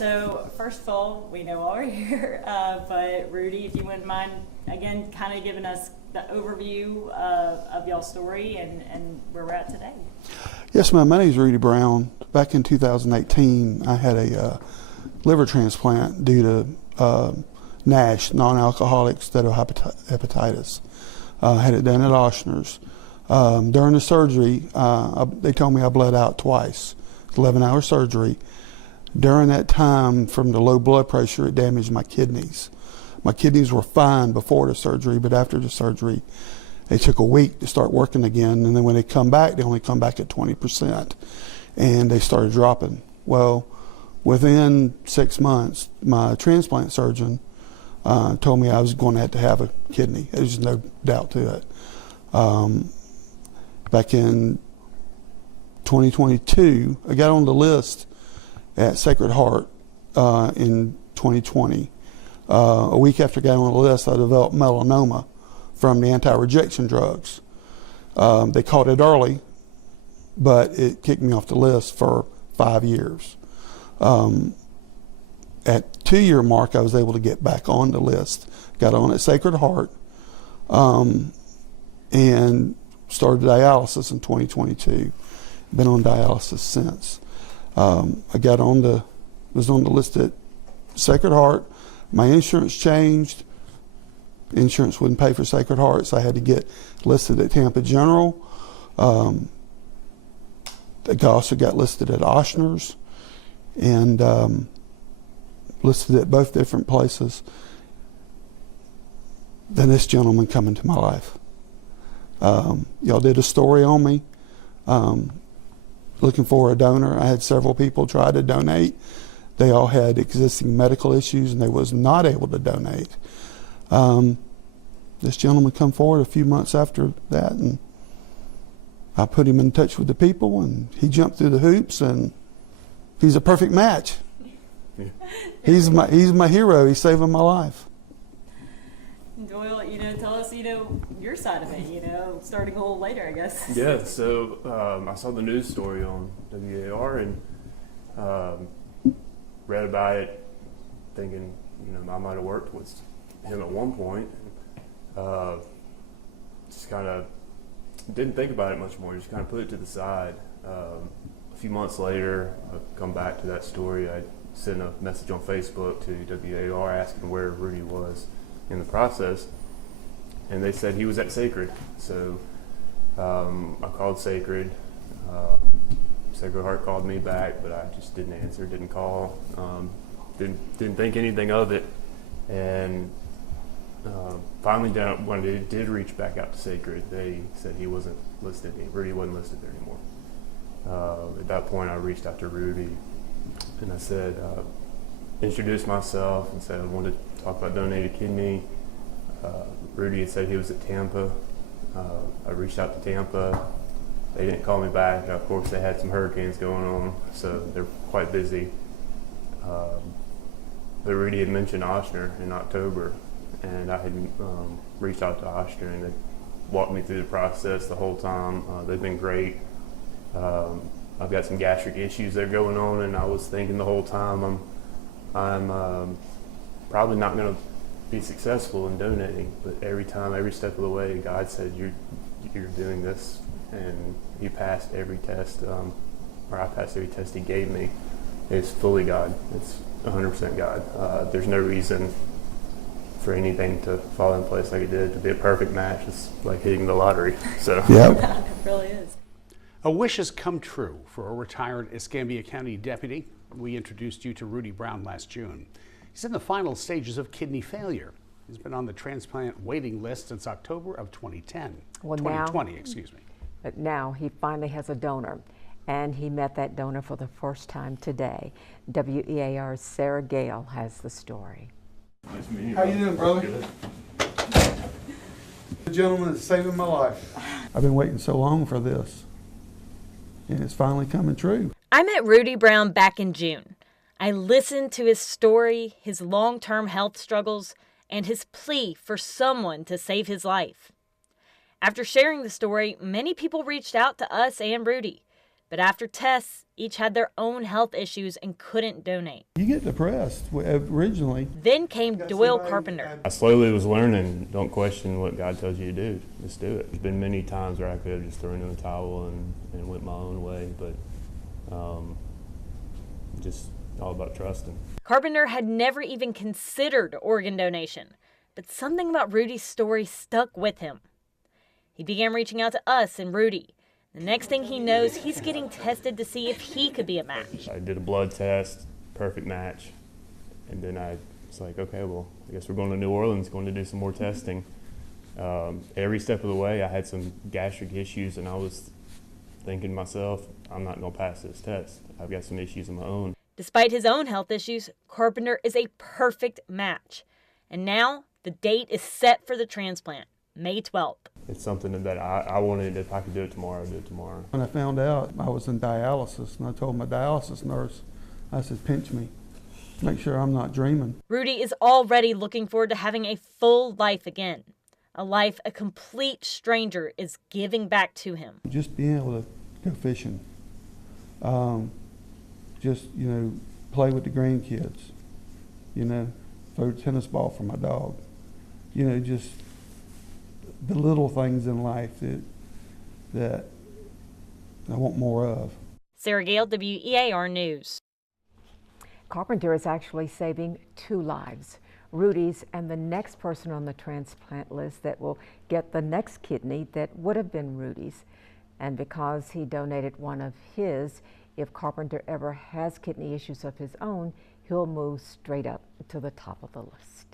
So first of all, we know why we're here, but Rudy, if you wouldn't mind, again, kind of giving us the overview of y'all's story and where we're at today. Yes, ma'am. My name is Rudy Brown. Back in 2018, I had a liver transplant due to NASH, non-alcoholic steatohepatitis. I had it done at Ochsner's. During the surgery, they told me I bled out twice. 11-hour surgery. During that time, from the low blood pressure, it damaged my kidneys. My kidneys were fine before the surgery, but after the surgery, they took a week to start working again. And then when they come back, they only come back at 20%. And they started dropping. Well, within 6 months, my transplant surgeon told me I was going to have a kidney. There's no doubt to it. Back in 2022, I got on the list at Sacred Heart in 2020. A week after getting on the list, I developed melanoma from the anti-rejection drugs. They caught it early, but it kicked me off the list for 5 years. At 2-year mark, I was able to get back on the list. Got on at Sacred Heart and started dialysis in 2022. Been on dialysis since. I was on the list at Sacred Heart. My insurance changed. Insurance wouldn't pay for Sacred Heart, so I had to get listed at Tampa General. I also got listed at Ochsner's and listed at both different places. Then this gentleman come into my life. Y'all did a story on me. Looking for a donor. I had several people try to donate. They all had existing medical issues and they was not able to donate. This gentleman come forward a few months after that, and I put him in touch with the people, and he jumped through the hoops, and he's a perfect match. Yeah. He's my hero. He's saving my life. Doyle, tell us, your side of it, starting a little later, I guess. Yeah, so I saw the news story on WAR and read about it thinking, I might have worked with him at one point. Just kind of didn't think about it much more, just kind of put it to the side. A few months later, I've come back to that story. I sent a message on Facebook to WAR asking where Rudy was in the process, and they said he was at Sacred. So I called Sacred. Sacred Heart called me back, but I just didn't answer, didn't call, didn't think anything of it. And finally, when they did reach back out to Sacred, they said he wasn't listed. Rudy wasn't listed there anymore. At that point, I reached out to Rudy, and I said, introduced myself and said I wanted to talk about donated kidney. Rudy had said he was at Tampa. I reached out to Tampa. They didn't call me back. Of course, they had some hurricanes going on, so they're quite busy. But Rudy had mentioned Ochsner in October, and I had reached out to Ochsner, and they walked me through the process the whole time. They've been great. I've got some gastric issues that are going on, and I was thinking the whole time I'm probably not going to be successful in donating, but every step of the way, God said, you're doing this, and he passed every test, or I passed every test he gave me. It's fully God. It's 100% God. There's no reason for anything to fall in place like it did. To be a perfect match, it's like hitting the lottery. So Yep. It really is. A wish has come true for a retired Escambia County deputy. We introduced you to Rudy Brown last June. He's in the final stages of kidney failure. He's been on the transplant waiting list since October of 2010. Well, 2020, excuse me. But now he finally has a donor, and he met that donor for the first time today. WEAR's Sarah Gale has the story. Nice to meet you. How you doing, brother? Good. The gentleman is saving my life. I've been waiting so long for this, and it's finally coming true. I met Rudy Brown back in June. I listened to his story, his long-term health struggles, and his plea for someone to save his life. After sharing the story, many people reached out to us and Rudy. But after tests, each had their own health issues and couldn't donate. You get depressed originally. Then came Doyle Carpenter. I slowly was learning, don't question what God tells you to do, just do it. There's been many times where I could have just thrown in the towel and went my own way, but just all about trusting. Carpenter had never even considered organ donation, but something about Rudy's story stuck with him. He began reaching out to us and Rudy. The next thing he knows, he's getting tested to see if he could be a match. I did a blood test, perfect match, and then I was like, okay, well, I guess we're going to New Orleans, going to do some more testing. Every step of the way, I had some gastric issues, and I was thinking to myself, I'm not going to pass this test. I've got some issues of my own. Despite his own health issues, Carpenter is a perfect match. And now the date is set for the transplant, May 12th. It's something that I wanted, if I could do it tomorrow, I'd do it tomorrow. When I found out I was in dialysis, and I told my dialysis nurse, I said, pinch me, make sure I'm not dreaming. Rudy is already looking forward to having a full life again, a life a complete stranger is giving back to him. Just being able to go fishing, just, play with the grandkids, throw a tennis ball for my dog, just the little things in life that I want more of. Sarah Gale, WEAR News. Carpenter is actually saving 2 lives, Rudy's and the next person on the transplant list that will get the next kidney that would have been Rudy's. And because he donated one of his, if Carpenter ever has kidney issues of his own, he'll move straight up to the top of the list.